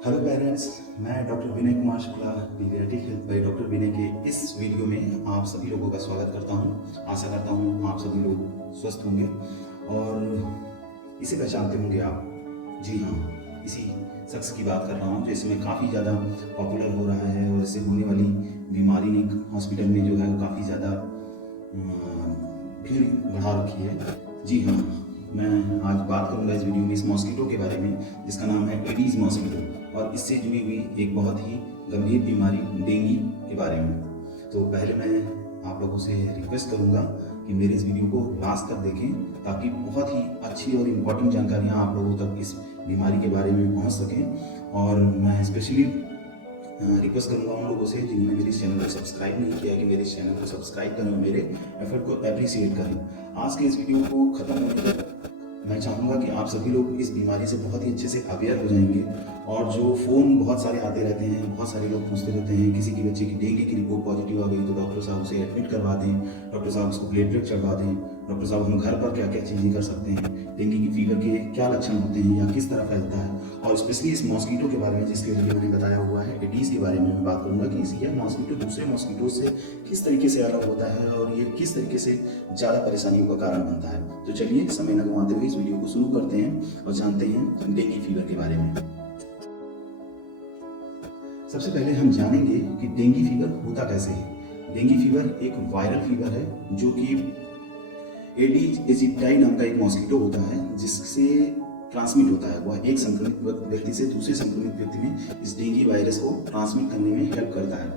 Hello parents, मैं doctor Vinay Kumar Shukla, paediatric health by doctor Vinay के इस वीडियो में आप सभी लोगों का स्वागत करता हूं। आशा करता हूं आप सभी लोग स्वस्थ होंगे और इसे पहचानते होंगे आप। जी हाँ, इसी शख्स की बात कर रहा हूं जो इसमें काफ़ी ज़्यादा पॉपुलर हो रहा है और इससे होने वाली बीमारी ने हॉस्पिटल में जो है काफ़ी ज़्यादा भीड़ बढ़ा रखी है। जी हाँ, मैं आज बात करूंगा इस वीडियो में इस मॉस्किटो के बारे में जिसका नाम है एडीज मॉस्किटो और इससे जुड़ी हुई एक बहुत ही गंभीर बीमारी डेंगू के बारे में। तो पहले मैं आप लोगों से रिक्वेस्ट करूंगा कि मेरे इस वीडियो को लास्ट तक देखें ताकि बहुत ही अच्छी और इम्पोर्टेंट जानकारियाँ आप लोगों तक इस बीमारी के बारे में पहुँच सकें। और मैं स्पेशली रिक्वेस्ट करूंगा उन लोगों से जिन्होंने मेरे चैनल को सब्सक्राइब नहीं किया कि मेरे चैनल को सब्सक्राइब करें और मेरे एफर्ट को अप्रिशिएट करें। आज के इस वीडियो को खत्म होने तक मैं चाहूँगा कि आप सभी लोग इस बीमारी से बहुत ही अच्छे से अवेयर हो जाएंगे। और जो फ़ोन बहुत सारे आते रहते हैं, बहुत सारे लोग पूछते रहते हैं किसी की बच्चे की डेंगू की रिपोर्ट पॉजिटिव आ गई तो डॉक्टर साहब उसे एडमिट करवा दें, डॉक्टर साहब उसको प्लेटलेट चढ़वा दें, डॉक्टर साहब हम घर पर क्या क्या चीज़ें कर सकते हैं, डेंगू की फीवर के क्या लक्षण होते हैं या किस तरह फैलता है। और स्पेशली इस मॉस्किटो के बारे में जिसके लिए मैंने बताया हुआ है एडीज के बारे में मैं बात करूँगा कि यह मॉस्किटो दूसरे मॉस्किटो से किस तरीके से अलग होता है और ये किस तरीके से ज़्यादा परेशानियों का कारण बनता है। तो चलिए समय न गंवाते हुए इस वीडियो को शुरू करते हैं और जानते हैं डेंगू फीवर के बारे में। सबसे पहले हम जानेंगे कि डेंगू फीवर होता कैसे है। डेंगू फीवर एक वायरल फीवर है जो कि एडीज एजिप्टाई नाम का एक मॉस्किटो होता है जिससे ट्रांसमिट होता है। वह एक संक्रमित व्यक्ति से दूसरे संक्रमित व्यक्ति में इस डेंगू वायरस को ट्रांसमिट करने में हेल्प करता है।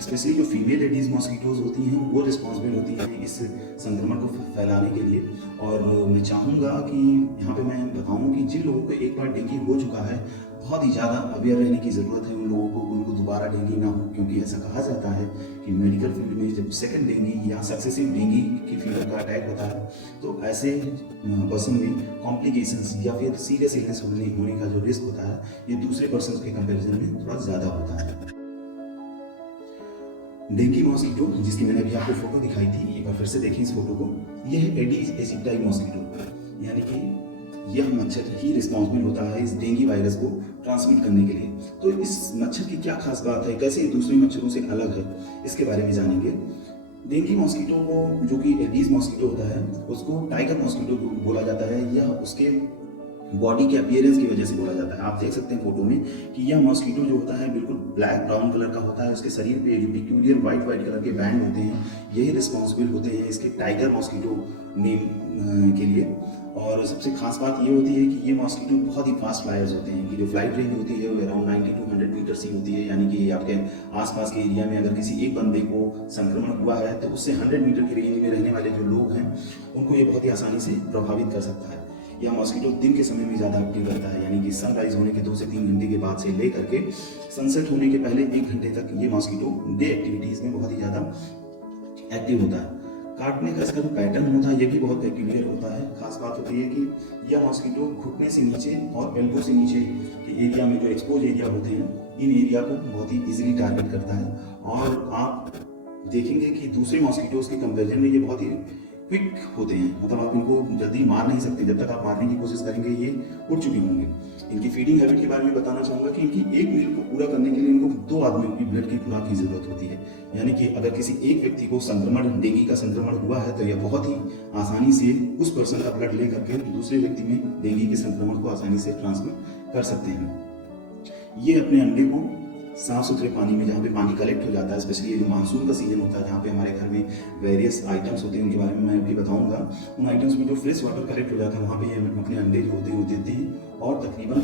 स्पेशली जो फीमेल एडीज मॉस्किटोज होती हैं वो रिस्पॉन्सिबल होती हैं इस संक्रमण को फैलाने के लिए। और मैं चाहूँगा कि यहाँ पे मैं बताऊँ कि जिन लोगों को एक बार डेंगू हो चुका है बहुत ही ज़्यादा अवेयर रहने की ज़रूरत है उन लोगों को, उनको दोबारा डेंगू ना हो। क्योंकि ऐसा कहा जाता है कि मेडिकल फील्ड में जब सेकंड डेंगू या सक्सेसिव डेंगू की फीवर का अटैक होता है तो ऐसे पर्सन में कॉम्प्लिकेशंस या फिर सीरियस इलनेस होने का जो रिस्क होता है ये दूसरे पर्सन के कंपेरिजन में थोड़ा ज़्यादा होता है। डेंगू मॉस्किटो जिसकी मैंने अभी आपको फोटो दिखाई थी, एक बार फिर से देखिए इस फोटो को। यह है एडीज एजिप्टाई मॉस्किटो, यानी कि यह मच्छर ही रिस्पॉन्सिबल होता है इस डेंगू वायरस को ट्रांसमिट करने के लिए। तो इस मच्छर की क्या खास बात है, कैसे दूसरे मच्छरों से अलग है, इसके बारे में जानेंगे। डेंगू मॉस्किटो को जो कि एडीज मॉस्किटो होता है उसको टाइगर मॉस्किटो बोला जाता है। यह उसके बॉडी के अपीयरेंस की वजह से बोला जाता है। आप देख सकते हैं फोटो में कि यह मॉस्किटो जो होता है बिल्कुल ब्लैक ब्राउन कलर का होता है। उसके शरीर पे जो पिक्यूलियर वाइट कलर के बैंड होते हैं यही रिस्पॉन्सिबल होते हैं इसके टाइगर मॉस्किटो नेम के लिए। और सबसे खास बात ये होती है कि ये मॉस्किटो बहुत ही फास्ट फ्लायर्स होते हैं। इनकी जो फ्लाइट रेंज होती है वो अराउंड 90 to 100 मीटर्स ही होती है। यानी कि आपके आसपास के एरिया में अगर किसी एक बंदे को संक्रमण हुआ है तो उससे 100 मीटर की रेंज में रहने वाले जो लोग हैं उनको ये बहुत ही आसानी से प्रभावित कर सकता है। यह मॉस्किटो दिन के समय में ज़्यादा एक्टिव रहता है, यानी कि सनराइज होने के 2 से 3 घंटे के बाद से लेकर के सनसेट होने के पहले 1 घंटे तक ये मॉस्किटो डे एक्टिविटीज़ में बहुत ही ज़्यादा एक्टिव होता है। काटने का इसका जो पैटर्न होता है ये भी बहुत पेक्यूलियर होता है। खास बात होती है कि यह मॉस्किटो घुटने से नीचे और एल्बो से नीचे के एरिया में जो एक्सपोज एरिया होते हैं इन एरिया को बहुत ही इजीली टारगेट करता है। और आप देखेंगे कि दूसरे मॉस्किटोज के कंपेरिजन में ये बहुत ही क्विक होते हैं, मतलब आप इनको जल्दी मार नहीं सकते। जब तक आप मारने की कोशिश करेंगे ये उड़ चुके होंगे। इनकी फीडिंग हैबिट के बारे में बताना चाहूँगा कि इनकी एक मील को पूरा करने के लिए इनको 2 आदमियों की ब्लड की खुराक की जरूरत होती है। यानी कि अगर किसी एक व्यक्ति को डेंगू का संक्रमण हुआ है तो यह बहुत ही आसानी से उस पर्सन का ब्लड ले करके दूसरे व्यक्ति में डेंगू के संक्रमण को आसानी से ट्रांसमिट कर सकते हैं। ये अपने अंडे को साफ सुथरे पानी में जहाँ पे पानी कलेक्ट हो जाता है, स्पेशली जो मानसून का सीजन होता है जहाँ पे हमारे घर में वेरियस आइटम्स होते हैं उनके बारे में मैं अभी बताऊंगा। उन आइटम्स में जो फ्रेश वाटर कलेक्ट हो जाता है वहाँ पे ये अपने अंडे जो होते हैं वो देते हैं और तकरीबन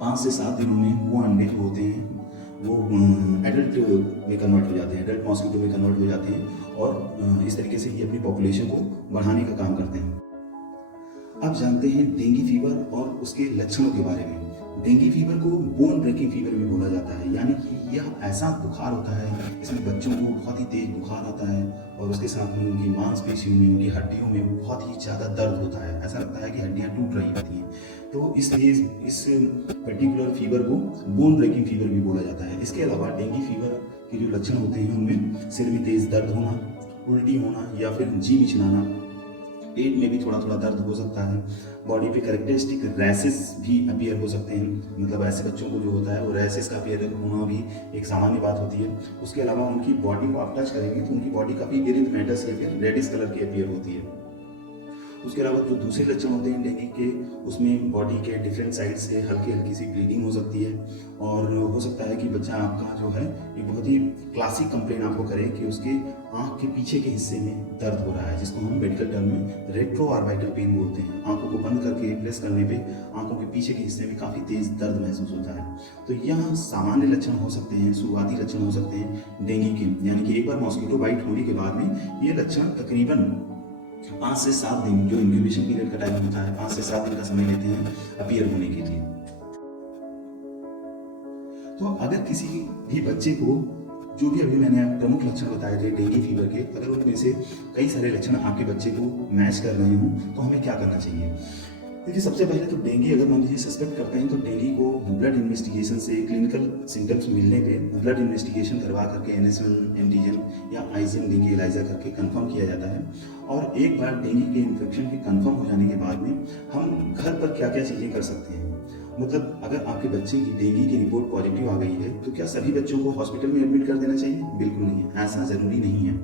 5 से 7 दिनों में वो अंडे जो होते हैं वो एडल्ट में कन्वर्ट हो जाते हैं, एडल्ट मॉस्किटो में कन्वर्ट हो जाते हैं और इस तरीके से ये अपनी पॉपुलेशन को बढ़ाने का काम करते हैं। अब जानते हैं डेंगू फीवर और उसके लक्षणों के बारे में। डेंगू फीवर को बोन ब्रेकिंग फीवर भी बोला जाता है, यानी कि यह ऐसा बुखार होता है इसमें बच्चों को बहुत ही तेज बुखार आता है और उसके साथ में उनकी मांसपेशियों में, उनकी हड्डियों में बहुत ही ज़्यादा दर्द होता है। ऐसा लगता है कि हड्डियाँ टूट रही होती हैं। तो इसलिए इस पर्टिकुलर फीवर को बोन ब्रेकिंग फीवर भी बोला जाता है। इसके अलावा डेंगू फीवर के जो लक्षण होते हैं उनमें सिर में तेज दर्द होना, उल्टी होना या फिर जी मिचलाना, पेट में भी थोड़ा थोड़ा दर्द हो सकता है, बॉडी पे कैरेक्टरिस्टिक रैसेस भी अपीयर हो सकते हैं। मतलब ऐसे बच्चों को जो होता है वो रैसेस का अपीयर होना भी एक सामान्य बात होती है। उसके अलावा उनकी बॉडी को आप टच करेंगे तो उनकी बॉडी काफ़ी इरिथमेटस या फिर रेडिश कलर की अपीयर होती है। उसके अलावा जो दूसरे लक्षण होते हैं डेंगू के, उसमें बॉडी के डिफरेंट साइड से हल्की हल्की सी ब्लीडिंग हो सकती है, और हो सकता है कि बच्चा आपका जो है एक बहुत ही क्लासिक कंप्लेन आपको करे कि उसके आँख के पीछे के हिस्से में दर्द हो रहा है, जिसको हम मेडिकल टर्म में रेट्रो ऑर्बिटल पेन बोलते हैं। आंखों को बंद करके प्रेस करने पे आंखों के पीछे के हिस्से में काफ़ी तेज दर्द महसूस होता है। तो यह सामान्य लक्षण हो सकते हैं, शुरुआती लक्षण हो सकते हैं डेंगू के। यानी कि एक बार मॉस्किटो बाइट होने के बाद में ये लक्षण तकरीबन 5 से 7 दिन, जो इंक्यूबेशन पीरियड का टाइम होता है, 5 से 7 दिन का समय लेते हैं अपीयर होने के लिए। तो अगर किसी भी बच्चे को जो भी अभी मैंने प्रमुख लक्षण बताए थे डेंगू फीवर के, अगर उनमें से कई सारे लक्षण आपके बच्चे को मैच कर रहे हों तो हमें क्या करना चाहिए? देखिए, सबसे पहले तो डेंगू अगर मान लीजिए सस्पेक्ट करते हैं तो डेंगू को ब्लड इन्वेस्टिगेशन से क्लिनिकल सिम्टम्स मिलने पे ब्लड इन्वेस्टिगेशन करवा करके NS1 एंटीजन या IgM डेंगू एलाइजा करके कंफर्म किया जाता है। और एक बार डेंगू के इन्फेक्शन के कंफर्म हो जाने के बाद में हम घर पर क्या क्या चीज़ें कर सकते हैं। मतलब अगर आपके बच्चे की डेंगू की रिपोर्ट पॉजिटिव आ गई है तो क्या सभी बच्चों को हॉस्पिटल में एडमिट कर देना चाहिए? बिल्कुल नहीं, ऐसा ज़रूरी नहीं है।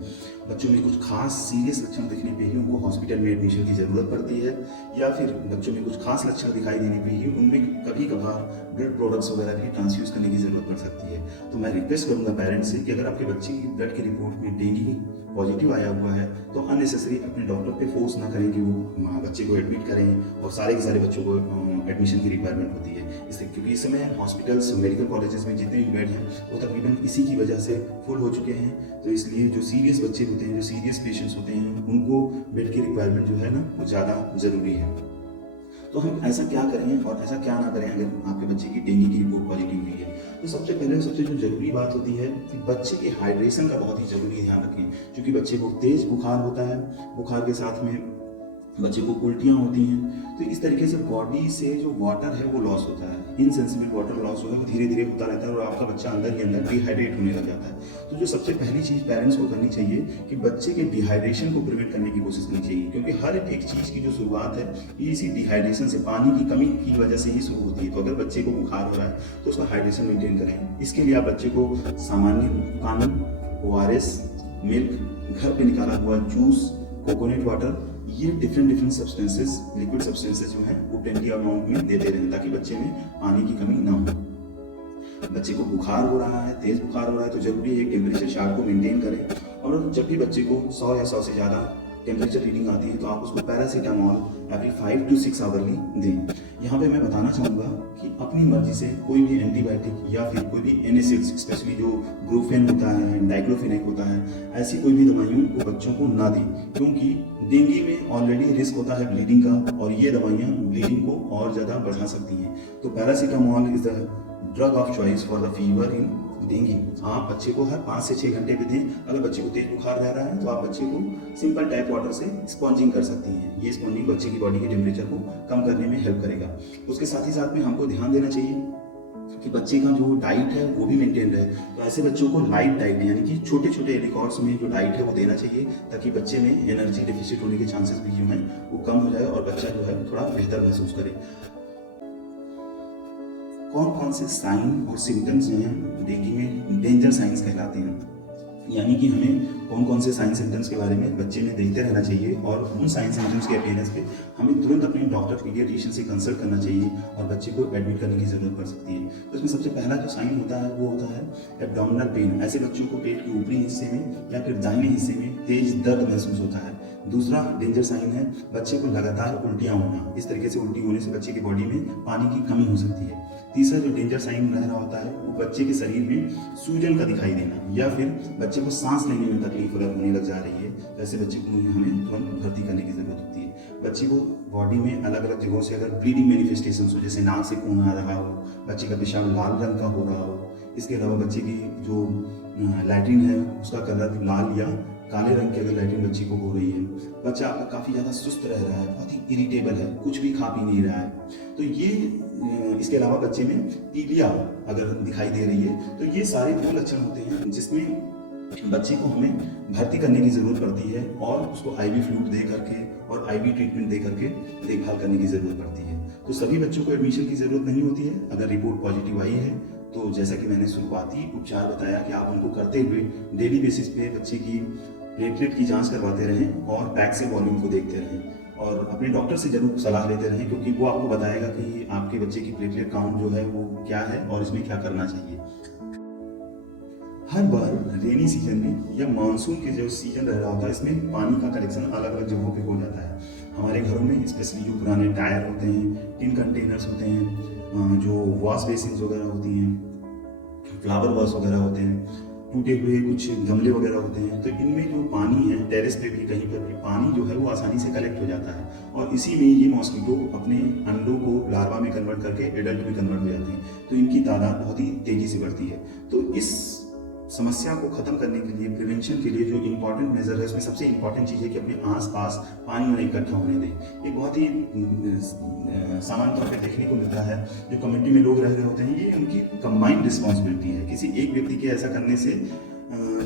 बच्चों में कुछ खास सीरियस लक्षण दिखने पे ही उनको हॉस्पिटल में एडमिशन की ज़रूरत पड़ती है, या फिर बच्चों में कुछ खास लक्षण दिखाई देने पे ही उनमें कभी कभार ब्लड प्रोडक्ट्स वगैरह भी ट्रांसफ्यूज करने की ज़रूरत पड़ सकती है। तो मैं रिक्वेस्ट करूँगा पेरेंट्स से कि अगर आपके बच्चे की ब्लड की रिपोर्ट में डेंगू पॉजिटिव आया हुआ है तो अननेसेसरी अपने डॉक्टर पे फोर्स ना करें कि वो बच्चे को एडमिट करें और सारे के सारे बच्चों को एडमिशन की रिक्वायरमेंट होती है इससे, क्योंकि इस समय हॉस्पिटल्स मेडिकल कॉलेजेस में जितने भी बेड हैं वो तकरीबन इसी की वजह से फुल हो चुके हैं। तो इसलिए जो सीरियस बच्चे होते हैं, जो सीरियस पेशेंट्स होते हैं, उनको बेड की रिक्वायरमेंट जो है ना वो ज़्यादा ज़रूरी है। तो हम ऐसा क्या करें और ऐसा क्या ना करें अगर आपके बच्चे की डेंगू की रिपोर्ट पॉजिटिव हुई है? तो सबसे पहले सबसे जो जरूरी बात होती है कि बच्चे के हाइड्रेशन का बहुत ही जरूरी ध्यान रखें, क्योंकि बच्चे को तेज बुखार होता है, बुखार के साथ में बच्चे को उल्टियाँ होती हैं। तो इस तरीके से बॉडी से जो वाटर है वो लॉस होता है, इनसेंसिबल वाटर लॉस होता है, वो धीरे धीरे होता रहता है और आपका बच्चा अंदर ही अंदर डिहाइड्रेट होने लग जाता है। तो जो सबसे पहली चीज़ पेरेंट्स को करनी चाहिए कि बच्चे के डिहाइड्रेशन को प्रिवेंट करने की कोशिश करनी चाहिए, क्योंकि हर एक चीज़ की जो शुरुआत है ये इसी डिहाइड्रेशन से, पानी की कमी की वजह से ही शुरू होती है। तो अगर बच्चे को बुखार हो रहा है तो उसका हाइड्रेशन मेंटेन करें। इसके लिए आप बच्चे को सामान्य पानी, ORS, मिल्क, घर पे निकाला हुआ जूस, कोकोनट वाटर, ये डिफरेंट सब्सटेंसेस, लिक्विड सब्सटेंसेस जो हैं वो प्लेंटी अमाउंट में देते रहें ताकि बच्चे में पानी की कमी ना हो। बच्चे को बुखार हो रहा है, तेज बुखार हो रहा है तो जरूरी है टेम्परेचर चार्ट को मेंटेन करें, और जब भी बच्चे को 100 या 100 से ज़्यादा टेम्परेचर रीडिंग आती है तो आप उसको पैरासीटामॉल एवरी 5 to 6 आवरली दें। यहाँ पे मैं बताना चाहूँगा कि अपनी मर्जी से कोई भी एंटीबायोटिक या फिर कोई भी NSAIDs, स्पेशली जो ब्रूफेन होता है, डाइक्लोफेनेक होता है, ऐसी कोई भी दवाइयों को बच्चों को ना दें, क्योंकि डेंगू में ऑलरेडी रिस्क होता है ब्लीडिंग का और ये दवाइयाँ ब्लीडिंग को और ज़्यादा बढ़ा सकती हैं। तो paracetamol is the drug of choice for the fever in dengue. आप बच्चे को हर 5 से 6 घंटे पे दें। अगर बच्चे को तेज बुखार रह रहा है तो आप बच्चे को सिंपल टैप वाटर से स्पॉन्जिंग कर सकती हैं। ये स्पॉन्जिंग बच्चे की बॉडी के टेम्परेचर को कम करने में हेल्प करेगा। उसके साथ ही साथ में हमको ध्यान देना चाहिए कि बच्चे का जो डाइट है वो भी मेंटेन रहे। तो ऐसे बच्चों को लाइट डाइट यानी कि छोटे छोटे एलिकॉर्ड्स में जो डाइट है वो देना चाहिए, ताकि बच्चे में एनर्जी डिफिसिट होने के चांसेस भी जो हैं वो कम हो जाए और बच्चा जो है थोड़ा बेहतर महसूस करे। कौन कौन से साइन और सिम्टम्स जो हैं डेंगू में डेंजर साइंस कहलाते हैं, यानी कि हमें कौन कौन से साइन सिम्टम्स के बारे में बच्चे में देखते रहना चाहिए और उन साइन सिम्टम्स के अपीयरेंस पे हमें तुरंत अपने डॉक्टर पीडियाट्रिशियन से कंसल्ट करना चाहिए और बच्चे को एडमिट करने की ज़रूरत पड़ सकती है। तो इसमें सबसे पहला जो साइन होता है वो होता है एब्डोमिनल पेन। ऐसे बच्चों को पेट के ऊपरी हिस्से में या फिर दाहिने हिस्से में तेज दर्द महसूस होता है। दूसरा डेंजर साइन है बच्चे को लगातार उल्टियाँ होना। इस तरीके से उल्टी होने से बच्चे की बॉडी में पानी की कमी हो सकती है। तीसरा जो डेंजर साइन रह रहा होता है वो बच्चे के शरीर में सूजन का दिखाई देना, या फिर बच्चे को सांस लेने में तकलीफ अगर होने लग जा रही है तो ऐसे बच्चे को हमें तुरंत भर्ती करने की जरूरत होती है। बच्चे को बॉडी में अलग अलग जगहों से अगर ब्लीडिंग मैनिफेस्टेशन हो, जैसे नाक से खून आ रहा हो, बच्चे का पेशाब लाल रंग का हो रहा हो, इसके अलावा बच्चे की जो लैट्रिन है उसका कलर लाल या काले रंग की अगर लैट्रिन बच्चे को हो रही है, बच्चा आपका काफ़ी ज़्यादा सुस्त रह रहा है, बहुत ही इरिटेबल है, कुछ भी खा पी नहीं रहा है, तो ये इसके अलावा बच्चे में पीलिया अगर दिखाई दे रही है, तो ये सारे वो लक्षण होते हैं जिसमें बच्चे को हमें भर्ती करने की ज़रूरत पड़ती है और उसको आईवी फ्लूइड दे करके और आईवी ट्रीटमेंट दे करके देखभाल करने की ज़रूरत पड़ती है। तो सभी बच्चों को एडमिशन की ज़रूरत नहीं होती है। अगर रिपोर्ट पॉजिटिव आई है तो जैसा कि मैंने शुरुआती उपचार बताया कि आप उनको करते हुए डेली बेसिस पे बच्चे की प्लेटलेट की जांच करवाते रहें और पैक से वॉल्यूम को देखते रहें और अपने डॉक्टर से जरूर सलाह लेते रहें, क्योंकि वो आपको बताएगा कि आपके बच्चे की प्लेटलेट काउंट जो है वो क्या है और इसमें क्या करना चाहिए। हर बार रेनी सीजन में या मानसून के जो सीजन रह रहा होता है इसमें पानी का कलेक्शन अलग अलग जगहों पे हो जाता है। हमारे घरों में स्पेशली जो पुराने टायर होते हैं, टिन कंटेनर्स होते हैं, जो वॉश बेसिन वगैरह होती हैं, फ्लावर वॉश वगैरह होते हैं, टूटे हुए कुछ गमले वगैरह होते हैं, तो इनमें जो पानी है टेरेस पे भी कहीं पर भी पानी जो है वो आसानी से कलेक्ट हो जाता है और इसी में ये मॉस्किटो अपने अंडों को लार्वा में कन्वर्ट करके एडल्ट में कन्वर्ट हो जाते हैं। तो इनकी तादाद बहुत ही तेजी से बढ़ती है। तो इस समस्या को खत्म करने के लिए, प्रिवेंशन के लिए जो इम्पोर्टेंट मेजर है उसमें सबसे इम्पोर्टेंट चीज़ है कि अपने आसपास पानी ना इकट्ठा होने दें। एक बहुत ही सामान्य तौर पे देखने को मिलता है, जो कम्युनिटी में लोग रह रहे होते हैं, ये उनकी कंबाइंड रिस्पॉन्सिबिलिटी है। किसी एक व्यक्ति के ऐसा करने से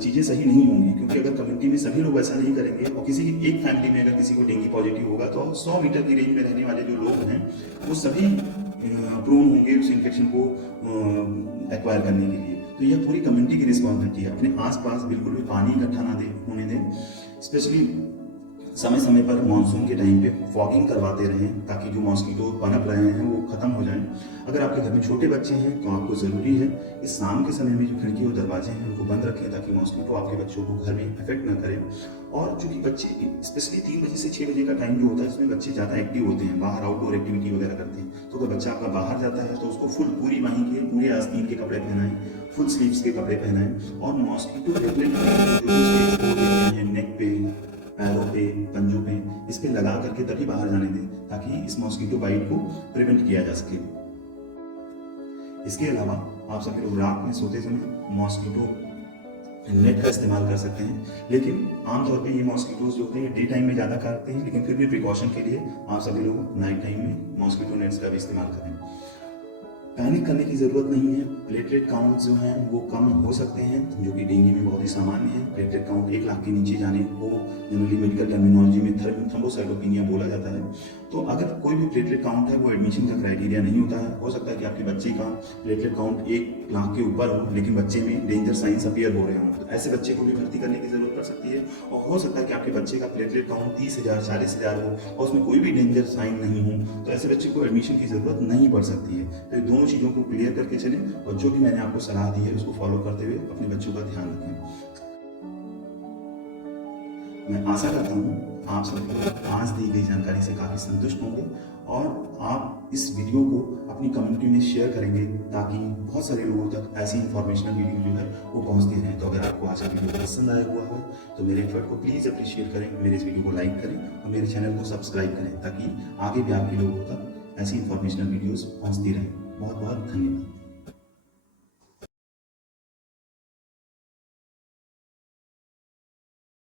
चीज़ें सही नहीं होंगी, क्योंकि अगर कम्युनिटी में सभी लोग ऐसा नहीं करेंगे और किसी एक फैमिली में अगर किसी को डेंगू पॉजिटिव होगा तो 100 मीटर की रेंज में रहने वाले जो लोग हैं वो सभी प्रोन होंगे उस इन्फेक्शन को एक्वायर करने के लिए। तो यह पूरी कम्युनिटी की रिस्पॉन्सिबिलिटी है। अपने आसपास बिल्कुल भी पानी इकट्ठा ना होने दें। स्पेशली समय समय पर मानसून के टाइम पे फॉगिंग करवाते रहें ताकि जो मॉस्किटो पनप रहे हैं वो खत्म हो जाएं। अगर आपके घर में छोटे बच्चे हैं तो आपको ज़रूरी है इस शाम के समय में जो खिड़की और दरवाजे हैं उनको बंद रखें ताकि मॉस्किटो आपके बच्चों को घर में अफेक्ट ना करें। और चूँकि बच्चे स्पेशली 3 बजे से 6 बजे का टाइम जो होता है इसमें बच्चे ज़्यादा एक्टिव होते हैं, बाहर आउटडोर एक्टिविटी वगैरह करते हैं। तो अगर बच्चा आपका बाहर जाता है तो उसको फुल पूरी बाहीं के पूरे आस्तीन के कपड़े पहनाएं, फुल स्लीव्स के कपड़े पहनाएं और मॉस्किटो नेक पे, पैरों पे, पंजों पे, इस पे लगा करके तभी बाहर जाने दें ताकि इस मॉस्किटो बाइट को प्रिवेंट किया जा सके। इसके अलावा आप सभी लोग रात में सोते समय मॉस्किटो नेट का इस्तेमाल कर सकते हैं, लेकिन आमतौर पे ये मॉस्किटोज जो होते हैं डे टाइम में ज़्यादा करते हैं, लेकिन फिर भी प्रिकॉशन के लिए आप सभी लोग नाइट टाइम में मॉस्किटो नेट्स का भी इस्तेमाल करें। पैनिक करने की ज़रूरत नहीं है। प्लेटलेट काउंट जो हैं वो कम हो सकते हैं, जो कि डेंगू में बहुत ही सामान्य है। प्लेटलेट काउंट 1 लाख के नीचे जाने को जनरली मेडिकल टर्मिनोलॉजी में थ्रोम्बोसाइटोपिनिया बोला जाता है। तो अगर कोई भी प्लेटलेट काउंट है वो एडमिशन का क्राइटेरिया नहीं होता है। हो सकता है कि आपके बच्चे का प्लेटलेट काउंट 1 लाख के ऊपर हो लेकिन बच्चे में डेंजर साइंस अपीयर हो रहे हों, तो ऐसे बच्चे को भी भर्ती करने की जरूरत पड़ सकती है। और हो सकता है कि आपके बच्चे का प्लेटलेट काउंट 30,000 40,000 हो और उसमें कोई भी डेंजर साइन नहीं हो, तो ऐसे बच्चे को एडमिशन की जरूरत नहीं पड़ सकती है। तो ये दोनों चीज़ों को क्लियर करके चलें और जो भी मैंने आपको सलाह दी है उसको फॉलो करते हुए अपने बच्चों का ध्यान रखें। मैं आशा करता हूँ आप सब आज दी गई जानकारी से काफ़ी संतुष्ट होंगे और आप इस वीडियो को अपनी कम्युनिटी में शेयर करेंगे ताकि बहुत सारे लोगों तक ऐसी इंफॉर्मेशनल वीडियो जो है वो पहुँचती रहे। तो अगर आपको आज का वीडियो पसंद आया हुआ है तो मेरे एफर्ट को प्लीज़ अप्रिशिएट करें, मेरे इस वीडियो को लाइक करें और मेरे चैनल को सब्सक्राइब करें ताकि आगे भी आपके लोगों तक ऐसी इंफॉर्मेशनल वीडियोज़ पहुँचती रहें। बहुत बहुत धन्यवाद।